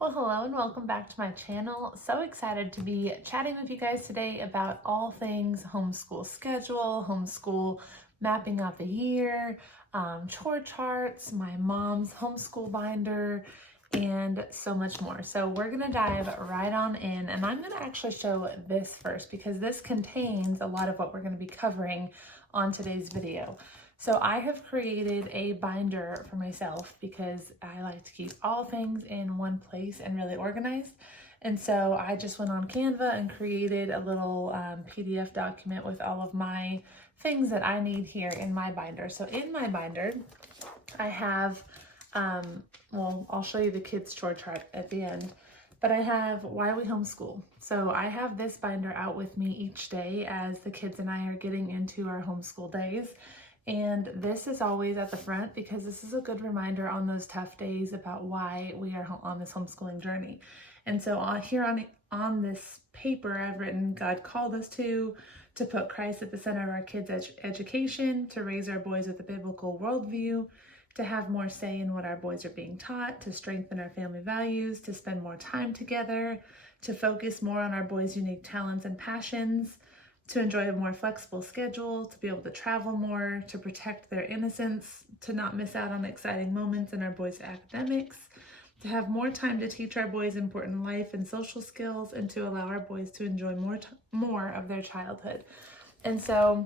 Well, hello and welcome back to my channel. So excited to be chatting with you guys today about all things homeschool schedule, homeschool mapping out the year, chore charts, my mom's homeschool binder, and so much more. So we're gonna dive right on in, and I'm gonna actually show this first because this contains a lot of what we're gonna be covering on today's video. So I have created a binder for myself because I like to keep all things in one place and really organized. And so I just went on Canva and created a little PDF document with all of my things that I need here in my binder. So in my binder, I have, well, I'll show you the kids' chore chart at the end, but I have why we homeschool. So I have this binder out with me each day as the kids and I are getting into our homeschool days. And this is always at the front because this is a good reminder on those tough days about why we are on this homeschooling journey. And so here on this paper, I've written, God called us to put Christ at the center of our kids' education, to raise our boys with a biblical worldview, to have more say in what our boys are being taught, to strengthen our family values, to spend more time together, to focus more on our boys' unique talents and passions, to enjoy a more flexible schedule, to be able to travel more, to protect their innocence, to not miss out on exciting moments in our boys' academics, to have more time to teach our boys important life and social skills, and to allow our boys to enjoy more of their childhood. And so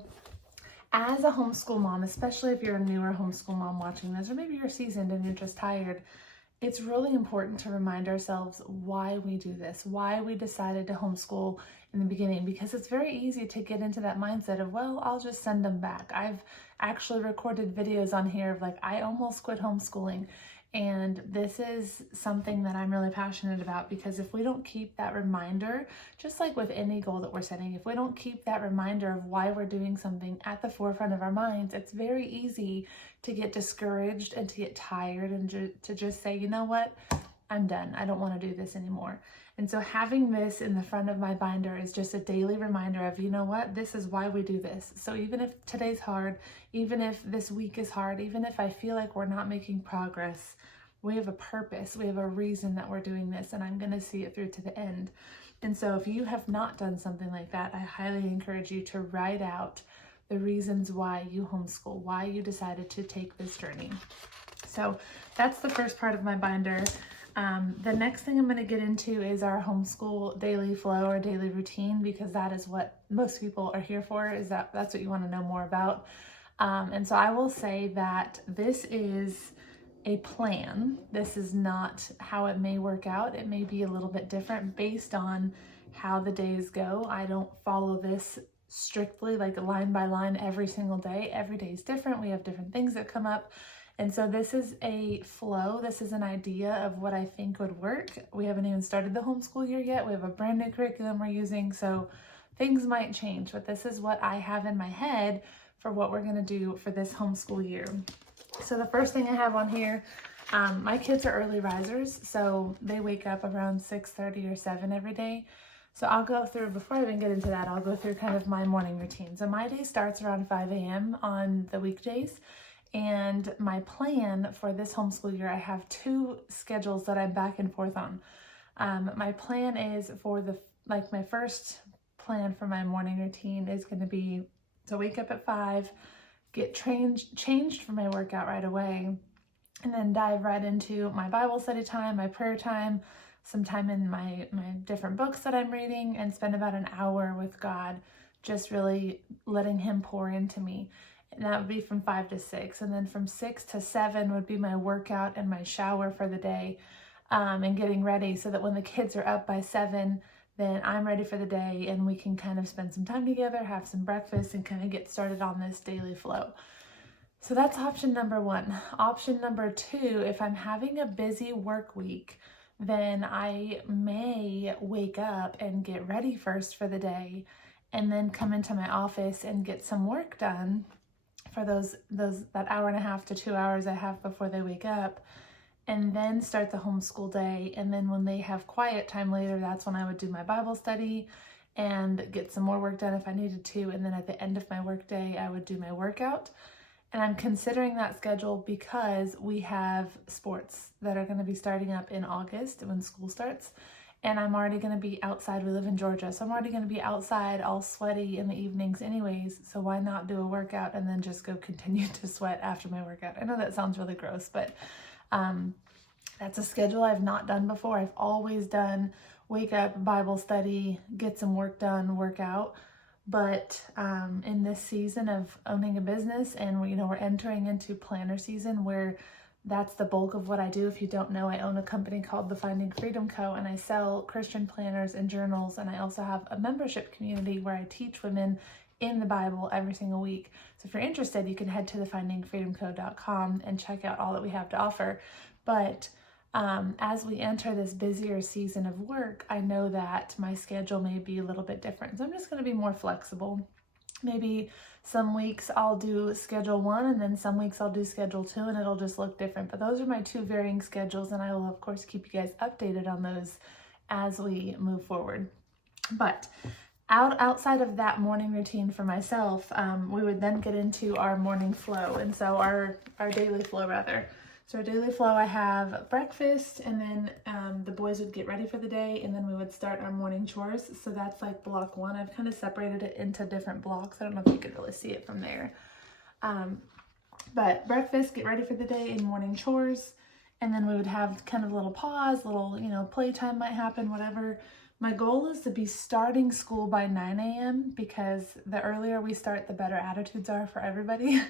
as a homeschool mom, especially if you're a newer homeschool mom watching this, or maybe you're seasoned and you're just tired, it's really important to remind ourselves why we do this, why we decided to homeschool in the beginning, because it's very easy to get into that mindset of, well, I'll just send them back. I've actually recorded videos on here of like, I almost quit homeschooling. And this is something that I'm really passionate about, because if we don't keep that reminder, just like with any goal that we're setting, if we don't keep that reminder of why we're doing something at the forefront of our minds, it's very easy to get discouraged and to get tired and to just say, you know what, I'm done. I don't want to do this anymore. And so having this in the front of my binder is just a daily reminder of, you know what, this is why we do this. So even if today's hard, even if this week is hard, even if I feel like we're not making progress, we have a purpose, we have a reason that we're doing this, and I'm going to see it through to the end. And so if you have not done something like that, I highly encourage you to write out the reasons why you homeschool, why you decided to take this journey. So that's the first part of my binder. The next thing I'm going to get into is our homeschool daily flow or daily routine, because that is what most people are here for, that's what you want to know more about. And so I will say that this is a plan. This is not how it may work out. It may be a little bit different based on how the days go. I don't follow this strictly like line by line every single day. Every day is different. We have different things that come up. And so this is a flow. This is an idea of what I think would work. We haven't even started the homeschool year yet. We have a brand new curriculum we're using, so things might change, but this is what I have in my head for what we're going to do for this homeschool year. So the first thing I have on here, my kids are early risers, so they wake up around 6:30 or 7 every day. So I'll go through, before I even get into that, I'll go through kind of my morning routine. So my day starts around 5 a.m. on the weekdays. And my plan for this homeschool year, I have two schedules that I'm back and forth on. My plan is for my first plan for my morning routine is going to be to wake up at 5, get changed for my workout right away, and then dive right into my Bible study time, my prayer time, some time in my different books that I'm reading, and spend about an hour with God, just really letting Him pour into me. And that would be from 5 to 6. And then from 6 to 7 would be my workout and my shower for the day, and getting ready so that when the kids are up by 7, then I'm ready for the day and we can kind of spend some time together, have some breakfast, and kind of get started on this daily flow. So that's option number 1. Option number 2, if I'm having a busy work week, then I may wake up and get ready first for the day and then come into my office and get some work done for that hour and a half to 2 hours I have before they wake up, and then start the homeschool day. And then when they have quiet time later, that's when I would do my Bible study and get some more work done if I needed to. And then at the end of my work day, I would do my workout. And I'm considering that schedule because we have sports that are going to be starting up in August when school starts. And I'm already going to be outside. We live in Georgia, so I'm already going to be outside all sweaty in the evenings anyways. So why not do a workout and then just go continue to sweat after my workout? I know that sounds really gross, but that's a schedule I've not done before. I've always done wake up, Bible study, get some work done, workout. But in this season of owning a business, and we're entering into planner season where that's the bulk of what I do. If you don't know, I own a company called the Finding Freedom Co. and I sell Christian planners and journals. And I also have a membership community where I teach women in the Bible every single week. So if you're interested, you can head to thefindingfreedomco.com and check out all that we have to offer. But as we enter this busier season of work, I know that my schedule may be a little bit different. So I'm just going to be more flexible. Maybe some weeks I'll do schedule 1 and then some weeks I'll do schedule 2 and it'll just look different. But those are my 2 varying schedules, and I will of course keep you guys updated on those as we move forward. But outside of that morning routine for myself, we would then get into our morning flow. And so our daily flow rather. So our daily flow, I have breakfast, and then the boys would get ready for the day, and then we would start our morning chores. So that's like block 1. I've kind of separated it into different blocks. I don't know if you could really see it from there. But breakfast, get ready for the day, and morning chores. And then we would have kind of a little pause, little, playtime might happen, whatever. My goal is to be starting school by 9 a.m. because the earlier we start, the better attitudes are for everybody.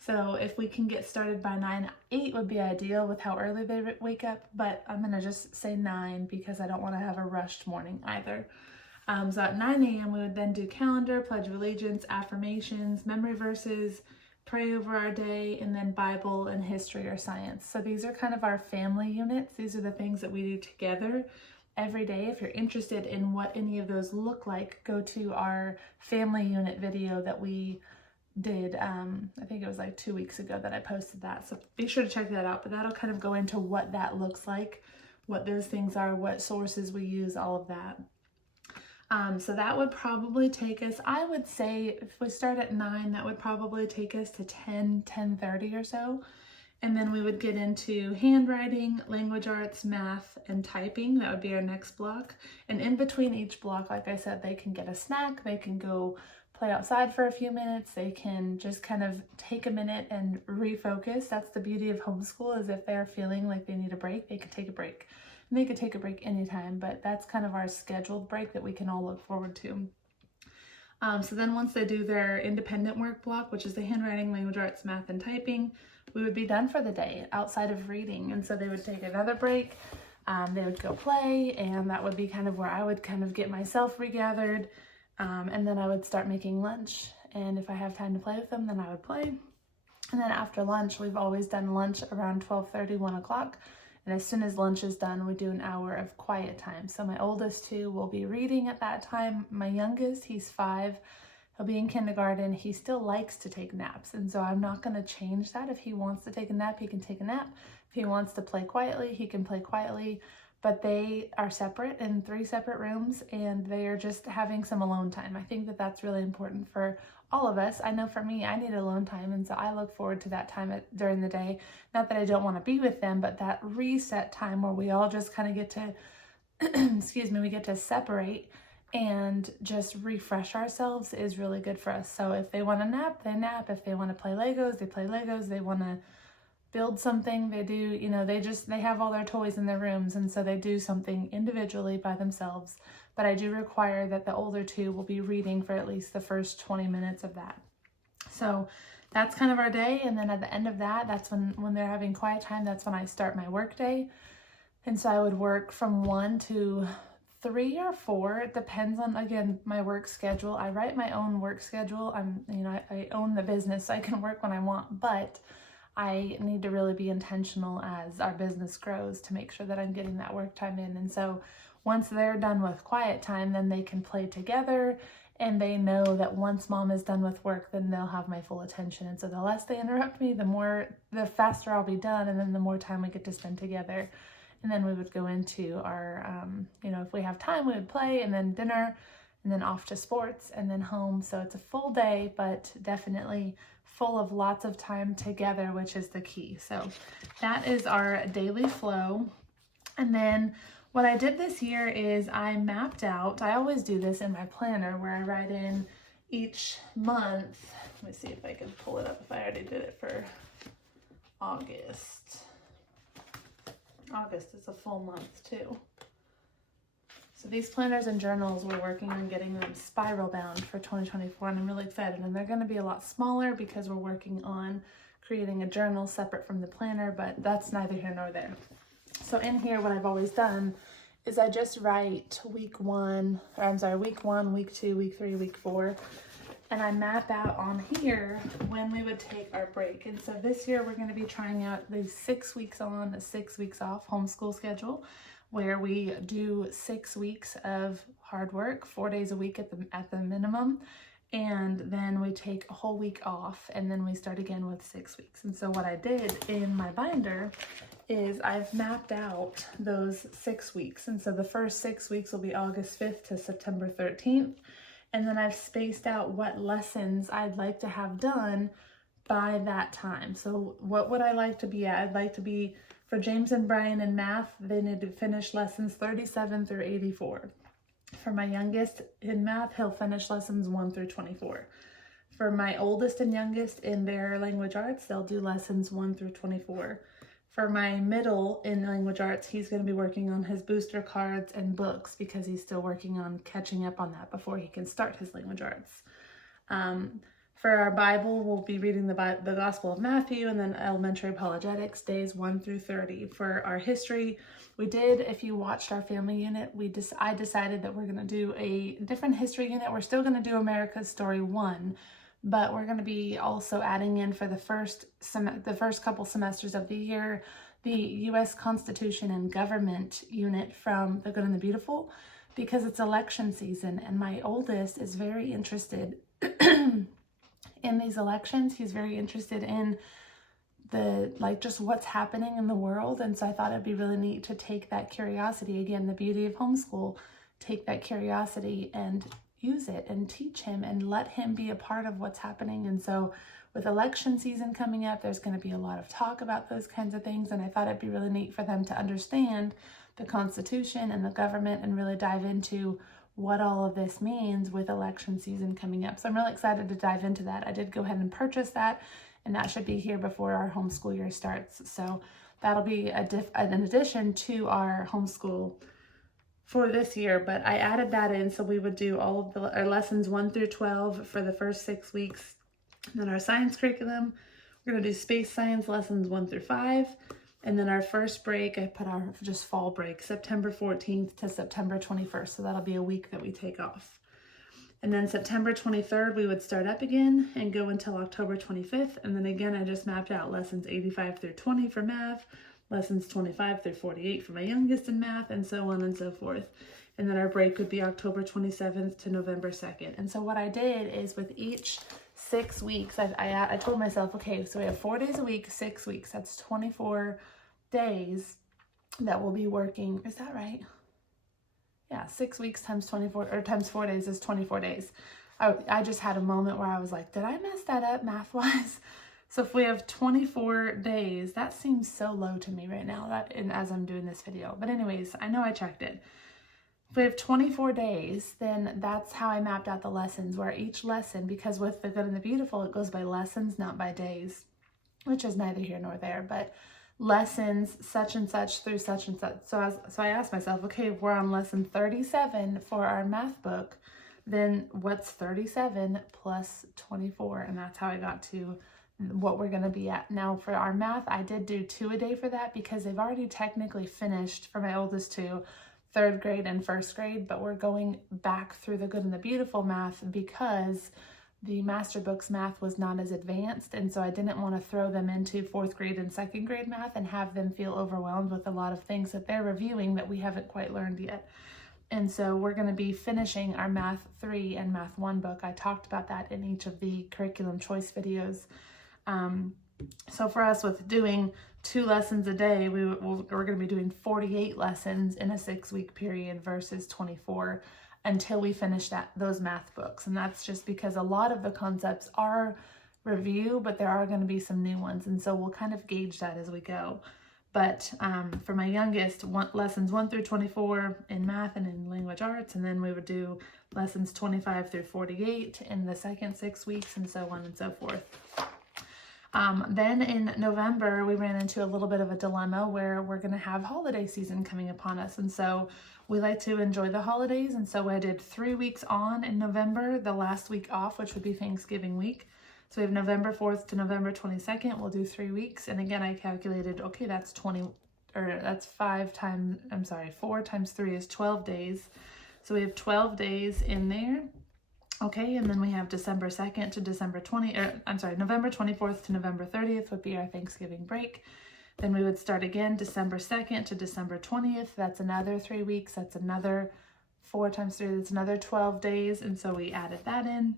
So if we can get started by 9, 8 would be ideal with how early they wake up, but I'm going to just say 9 because I don't want to have a rushed morning either. So at 9 a.m. we would then do calendar, pledge of allegiance, affirmations, memory verses, pray over our day, and then Bible and history or science. So these are kind of our family units. These are the things that we do together every day. If you're interested in what any of those look like, go to our family unit video that we did, I think it was like 2 weeks ago that I posted that. So be sure to check that out, but that'll kind of go into what that looks like, what those things are, what sources we use, all of that. So that would probably take us, I would say if we start at 9, that would probably take us to 10:30 or so. And then we would get into handwriting, language arts, math, and typing. That would be our next block. And in between each block, like I said, they can get a snack, they can go play outside for a few minutes, they can just kind of take a minute and refocus. That's the beauty of homeschool, is if they're feeling like they need a break, they can take a break. And they could take a break anytime, but that's kind of our scheduled break that we can all look forward to. So then once they do their independent work block, which is the handwriting, language arts, math, and typing, we would be done for the day outside of reading. And so they would take another break, they would go play, and that would be kind of where I would kind of get myself regathered. And then I would start making lunch, and if I have time to play with them, then I would play. And then after lunch, we've always done lunch around 12:30, 1 o'clock. And as soon as lunch is done, we do an hour of quiet time. So my oldest 2 will be reading at that time. My youngest, he's 5. He'll be in kindergarten. He still likes to take naps. And so I'm not going to change that. If he wants to take a nap, he can take a nap. If he wants to play quietly, he can play quietly. But they are separate in 3 separate rooms, and they are just having some alone time. I think that that's really important for all of us. I know for me, I need alone time, and so I look forward to that time during the day. Not that I don't want to be with them, but that reset time where we all just kind of get to, we get to separate and just refresh ourselves is really good for us. So if they want to nap, they nap. If they want to play Legos, they play Legos. They want to build something, they do, they have all their toys in their rooms, and so they do something individually by themselves. But I do require that the older 2 will be reading for at least the first 20 minutes of that. So that's kind of our day. And then at the end of that, that's when they're having quiet time, that's when I start my work day. And so I would work from 1 to 3 or 4. It depends on, again, my work schedule. I write my own work schedule. I own the business, so I can work when I want, but I need to really be intentional as our business grows to make sure that I'm getting that work time in. And so once they're done with quiet time, then they can play together, and they know that once mom is done with work, then they'll have my full attention. And so the less they interrupt me, the faster I'll be done, and then the more time we get to spend together. And then we would go into our, if we have time, we would play, and then dinner, and then off to sports, and then home. So it's a full day, but definitely full of lots of time together, which is the key. So that is our daily flow. And then what I did this year is I mapped out, I always do this in my planner where I write in each month. Let me see if I can pull it up if I already did it for August. August is a full month too. So these planners and journals, we're working on getting them spiral bound for 2024, and I'm really excited. And they're going to be a lot smaller because we're working on creating a journal separate from the planner, but that's neither here nor there. So in here, what I've always done is I just write week 1, week 2, week 3, week 4, and I map out on here when we would take our break. And so this year we're going to be trying out the 6 weeks on, 6 weeks off homeschool schedule, where we do 6 weeks of hard work, 4 days a week at the minimum, and then we take a whole week off, and then we start again with 6 weeks. And so what I did in my binder is I've mapped out those 6 weeks. And so the first 6 weeks will be August 5th to September 13th. And then I've spaced out what lessons I'd like to have done by that time. So what would I like to be at? I'd like to be, for James and Brian in math, they need to finish lessons 37 through 84. For my youngest in math, he'll finish lessons 1 through 24. For my oldest and youngest in their language arts, they'll do lessons 1 through 24. For my middle in language arts, he's going to be working on his booster cards and books because he's still working on catching up on that before he can start his language arts. For our Bible, we'll be reading the Gospel of Matthew, and then elementary apologetics, days 1 through 30. For our history, we did, if you watched our family unit, I decided that we're going to do a different history unit. We're still going to do America's Story 1, but we're going to be also adding in for the first couple semesters of the year, the U.S. Constitution and Government unit from The Good and the Beautiful, because it's election season, and my oldest is very interested in these elections. He's very interested in just what's happening in the world. And so I thought it'd be really neat to take that curiosity, again, the beauty of homeschool, take that curiosity and use it and teach him and let him be a part of what's happening. And so with election season coming up, there's going to be a lot of talk about those kinds of things. And I thought it'd be really neat for them to understand the Constitution and the government and really dive into what all of this means with election season coming up. So I'm really excited to dive into that. I did go ahead and purchase that, and that should be here before our homeschool year starts. So that'll be an addition to our homeschool for this year, but I added that in so we would do all of our lessons 1 through 12 for the first 6 weeks. And then our science curriculum, we're going to do space science lessons 1 through 5. And then our first break, I put our just fall break, September 14th to September 21st. So that'll be a week that we take off. And then September 23rd, we would start up again and go until October 25th. And then again, I just mapped out lessons 85 through 20 for math, lessons 25 through 48 for my youngest in math, and so on and so forth. And then our break would be October 27th to November 2nd. And so what I did is with each 6 weeks, I told myself, okay, so we have 4 days a week, 6 weeks. That's 24 days that we'll be working. Is that right? Yeah, 6 weeks times 24 or times 4 days is 24 days. I just had a moment where I was like, did I mess that up math-wise? So if we have 24 days, that seems so low to me right now, as I'm doing this video. But anyways, I know I checked it. If we have 24 days, then that's how I mapped out the lessons, where each lesson, because with The Good and the Beautiful, it goes by lessons, not by days, which is neither here nor there, but lessons such and such through such and such. So I asked myself, okay, if we're on lesson 37 for our math book, then what's 37 plus 24? And that's how I got to what we're going to be at. Now for our math, I did do 2 a day for that because they've already technically finished, for my oldest 2, 3rd grade and 1st grade, but we're going back through The Good and the Beautiful math because the master books math was not as advanced, and so I didn't want to throw them into 4th grade and 2nd grade math and have them feel overwhelmed with a lot of things that they're reviewing that we haven't quite learned yet. And so we're going to be finishing our Math 3 and Math 1 book. I talked about that in each of the curriculum choice videos. So for us, with doing 2 lessons a day, we're going to be doing 48 lessons in a 6-week period versus 24 until we finish those math books. And that's just because a lot of the concepts are review, but there are going to be some new ones. And so we'll kind of gauge that as we go. But for my youngest, lessons 1 through 24 in math and in language arts, and then we would do lessons 25 through 48 in the second 6 weeks, and so on and so forth. Then in November, we ran into a little bit of a dilemma where we're going to have holiday season coming upon us. And so we like to enjoy the holidays. And so I did 3 weeks on in November, the last week off, which would be Thanksgiving week. So we have November 4th to November 22nd. We'll do 3 weeks. And again, I calculated, okay, that's 4 times 3 is 12 days. So we have 12 days in there. Okay, and then we have November 24th to November 30th would be our Thanksgiving break. Then we would start again December 2nd to December 20th. That's another 3 weeks. That's another 4 times 3. That's another 12 days. And so we added that in.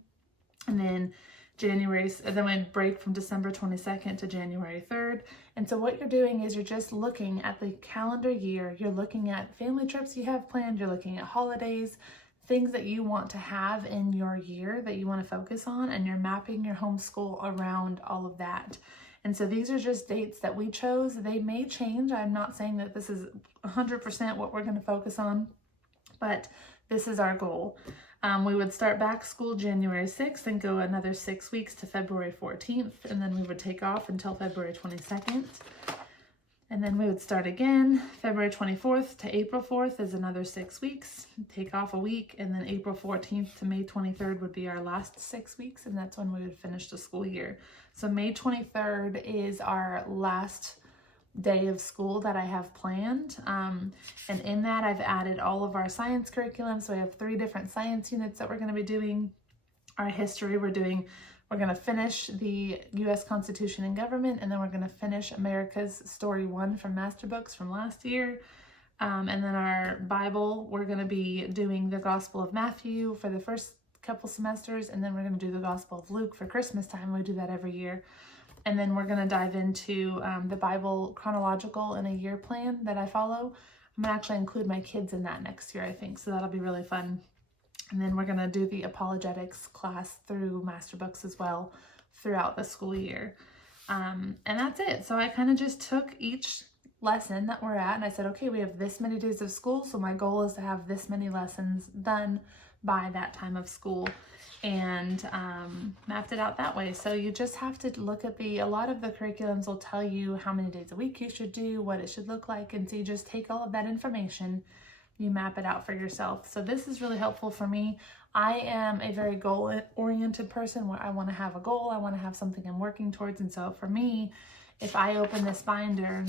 And then then we break from December 22nd to January 3rd. And so what you're doing is you're just looking at the calendar year. You're looking at family trips you have planned. You're looking at holidays, things that you want to have in your year that you want to focus on, and you're mapping your homeschool around all of that. And so these are just dates that we chose. They may change. I'm not saying that this is 100% what we're going to focus on, but this is our goal. We would start back school January 6th and go another 6 weeks to February 14th, and then we would take off until February 22nd. And then we would start again, February 24th to April 4th is another 6 weeks, take off a week, and then April 14th to May 23rd would be our last 6 weeks, and that's when we would finish the school year. So May 23rd is our last day of school that I have planned, and in that I've added all of our science curriculum. So we have 3 different science units that we're going to be doing. Our history, we're going to finish the U.S. Constitution and Government, and then we're going to finish America's Story 1 from Master Books from last year. And then our Bible, we're going to be doing the Gospel of Matthew for the first couple semesters, and then we're going to do the Gospel of Luke for Christmas time. We do that every year. And then we're going to dive into the Bible chronological in a year plan that I follow. I'm going to actually include my kids in that next year, I think, so that'll be really fun. And then we're going to do the apologetics class through Master Books as well throughout the school year. And that's it. So I kind of just took each lesson that we're at and I said, okay, we have this many days of school. So my goal is to have this many lessons done by that time of school, and mapped it out that way. So you just have to look at a lot of the curriculums will tell you how many days a week you should do, what it should look like. And so you just take all of that information, you map it out for yourself. So this is really helpful for me. I am a very goal-oriented person where I want to have a goal. I want to have something I'm working towards. And so for me, if I open this binder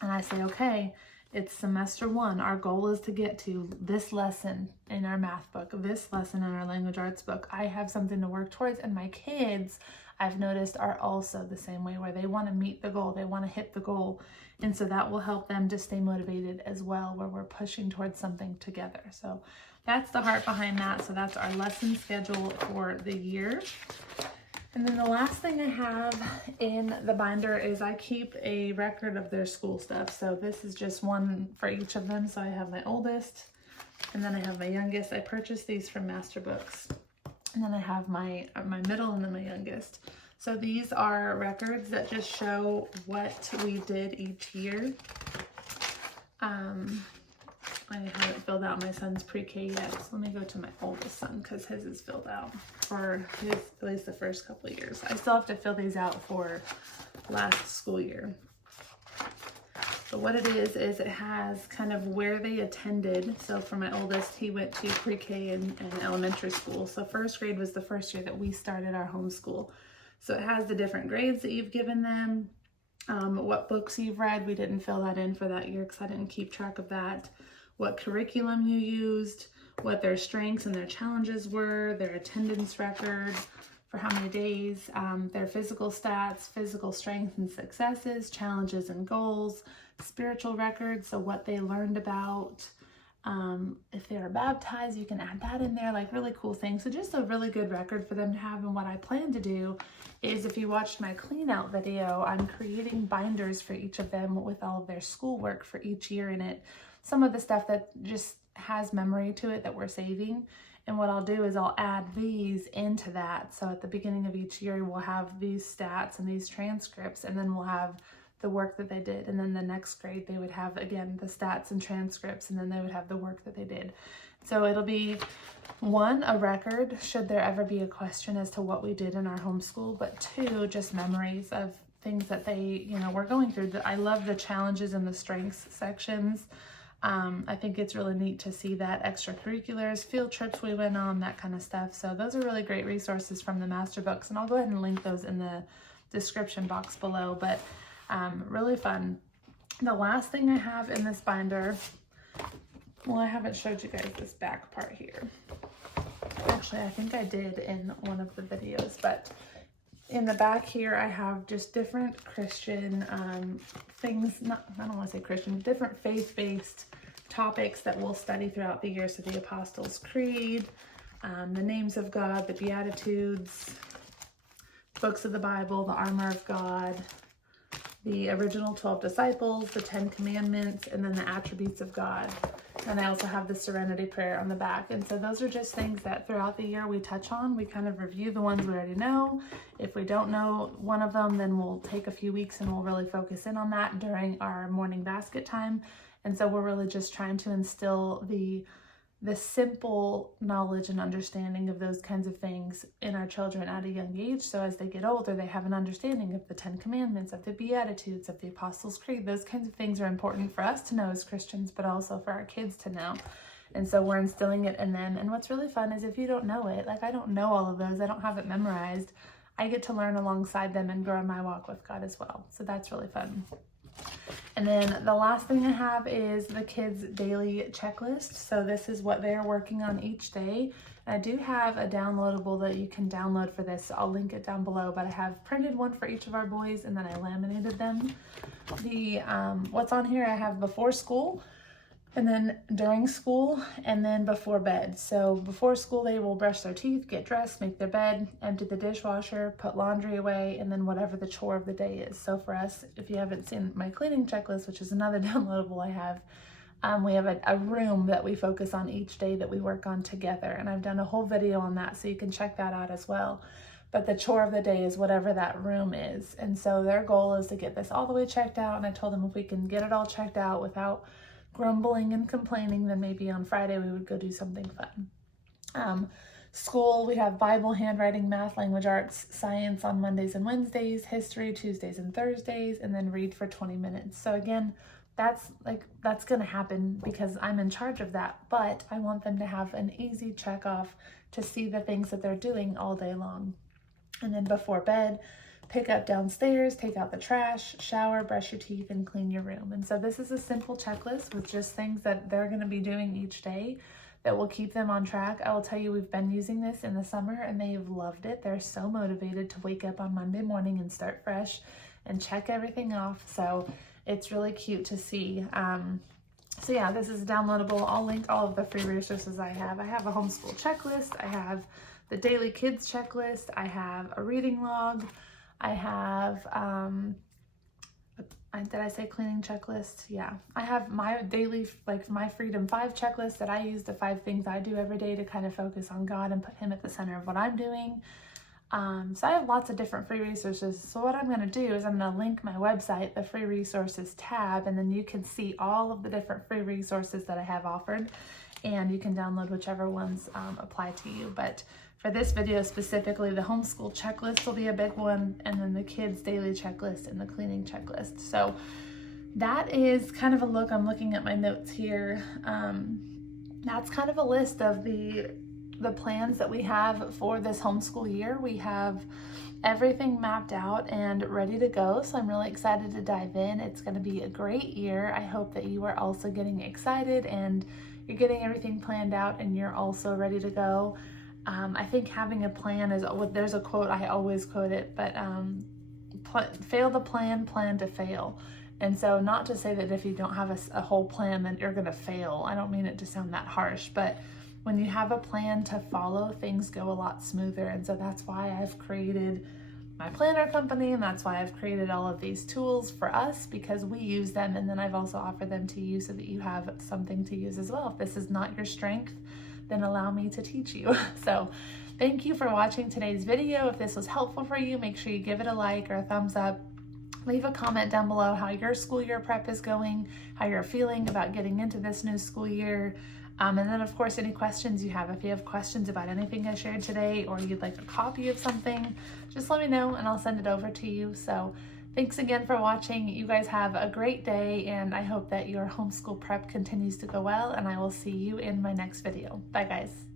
and I say, okay, it's semester 1, our goal is to get to this lesson in our math book, this lesson in our language arts book, I have something to work towards. And my kids, I've noticed, are also the same way, where they want to meet the goal, they want to hit the goal. And so that will help them to stay motivated as well, where we're pushing towards something together. So that's the heart behind that. So that's our lesson schedule for the year. And then the last thing I have in the binder is I keep a record of their school stuff. So this is just one for each of them. So I have my oldest, and then I have my youngest. I purchased these from Master Books. And then I have my middle and then my youngest. So these are records that just show what we did each year. I haven't filled out my son's pre-K yet, so let me go to my oldest son because his is filled out for his, at least the first couple of years. I still have to fill these out for last school year. But what it is it has kind of where they attended. So for my oldest, he went to pre-K and elementary school. So first grade was the first year that we started our homeschool. So it has the different grades that you've given them, what books you've read. We didn't fill that in for that year because I didn't keep track of that. What curriculum you used, what their strengths and their challenges were, their attendance record for how many days, their physical stats, physical strength and successes, challenges and goals, spiritual records, so what they learned about. If they were baptized, you can add that in there, like really cool things. So just a really good record for them to have. And what I plan to do is, if you watched my clean out video, I'm creating binders for each of them with all of their schoolwork for each year in it. Some of the stuff that just has memory to it that we're saving, And what I'll do is I'll add these into that. So at the beginning of each year, we'll have these stats and these transcripts, and then we'll have the work that they did. And then the next grade, they would have, again, the stats and transcripts, and then they would have the work that they did. So it'll be, one, a record, should there ever be a question as to what we did in our homeschool, but two, just memories of things that they, were going through. I love the challenges and the strengths sections. I think it's really neat to see that, extracurriculars, field trips we went on, that kind of stuff. So those are really great resources from the master books, and I'll go ahead and link those in the description box below, but really fun. The last thing I have in this binder, well, I haven't showed you guys this back part here. Actually, I think I did in one of the videos, but in the back here, I have just different Christian things, I don't want to say Christian, different faith-based topics that we'll study throughout the year. So the Apostles' Creed, the names of God, the Beatitudes, books of the Bible, the armor of God, the original 12 disciples, the 10 commandments, and then the attributes of God. And I also have the Serenity Prayer on the back. And so those are just things that throughout the year we touch on. We kind of review the ones we already know. If we don't know one of them, then we'll take a few weeks and we'll really focus in on that during our morning basket time. And so we're really just trying to instill the simple knowledge and understanding of those kinds of things in our children at a young age. So as they get older, they have an understanding of the 10 commandments, of the Beatitudes, of the Apostles' Creed. Those kinds of things are important for us to know as Christians, but also for our kids to know. And so we're instilling it in them. And what's really fun is if you don't know it, like I don't know all of those, I don't have it memorized, I get to learn alongside them and grow in my walk with God as well. So that's really fun. And then the last thing I have is the kids' daily checklist. So this is what they're working on each day. And I do have a downloadable that you can download for this. So I'll link it down below, but I have printed one for each of our boys and then I laminated them. The what's on here, I have before school, and then during school, and then before bed. So before school, they will brush their teeth, get dressed, make their bed, empty the dishwasher, put laundry away, and then whatever the chore of the day is. So for us, if you haven't seen my cleaning checklist, which is another downloadable I have, we have a room that we focus on each day that we work on together. And I've done a whole video on that, so you can check that out as well. But the chore of the day is whatever that room is. And so their goal is to get this all the way checked out. And I told them if we can get it all checked out without grumbling and complaining, then maybe on Friday we would go do something fun. School, we have Bible, handwriting, math, language arts, science on Mondays and Wednesdays, history Tuesdays and Thursdays, and then read for 20 minutes. So again, that's going to happen because I'm in charge of that, but I want them to have an easy check off to see the things that they're doing all day long. And then before bed, pick up downstairs, take out the trash, shower, brush your teeth, and clean your room. And so this is a simple checklist with just things that they're going to be doing each day that will keep them on track. I will tell you, we've been using this in the summer and they've loved it. They're so motivated to wake up on Monday morning and start fresh and check everything off. So it's really cute to see. So yeah, this is downloadable. I'll link all of the free resources I have. I have a homeschool checklist. I have the daily kids checklist. I have a reading log. I have, did I say cleaning checklist? Yeah. I have my daily, my Freedom 5 checklist that I use, the 5 things I do every day to kind of focus on God and put Him at the center of what I'm doing. So I have lots of different free resources. So what I'm going to do is I'm going to link my website, the free resources tab, and then you can see all of the different free resources that I have offered, and you can download whichever ones apply to you. But for this video specifically, the homeschool checklist will be a big one, and then the kids' daily checklist and the cleaning checklist. So that is kind of a look. I'm looking at my notes here. That's kind of a list of the plans that we have for this homeschool year. We have everything mapped out and ready to go, so I'm really excited to dive in. It's going to be a great year. I hope that you are also getting excited and you're getting everything planned out and you're also ready to go. I think having a plan is, there's a quote, I always quote it, but fail to plan, plan to fail. And so not to say that if you don't have a whole plan, then you're going to fail. I don't mean it to sound that harsh, but when you have a plan to follow, things go a lot smoother. And so that's why I've created my planner company, and that's why I've created all of these tools for us, because we use them, and then I've also offered them to you so that you have something to use as well. If this is not your strength, then allow me to teach you. So thank you for watching today's video. If this was helpful for you, make sure you give it a like or a thumbs up. Leave a comment down below how your school year prep is going, how you're feeling about getting into this new school year. And then of course, any questions you have. If you have questions about anything I shared today, or you'd like a copy of something, just let me know and I'll send it over to you. So thanks again for watching. You guys have a great day, and I hope that your homeschool prep continues to go well, and I will see you in my next video. Bye guys.